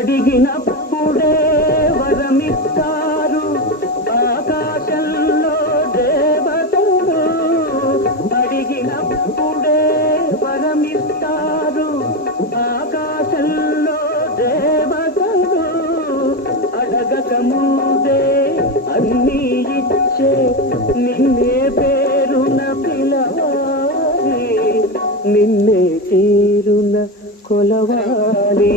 అడిగినప్పుడే వరమిస్తారు ఆకాశంలో దేవతలు. అడిగినప్పుడే వరమిస్తారు ఆకాశంలో దేవతలు. అడగక ముందే అన్నీ ఇచ్చే నిన్నే పేరున పిలవాలి, నిన్నే తీరున కొలవాలి.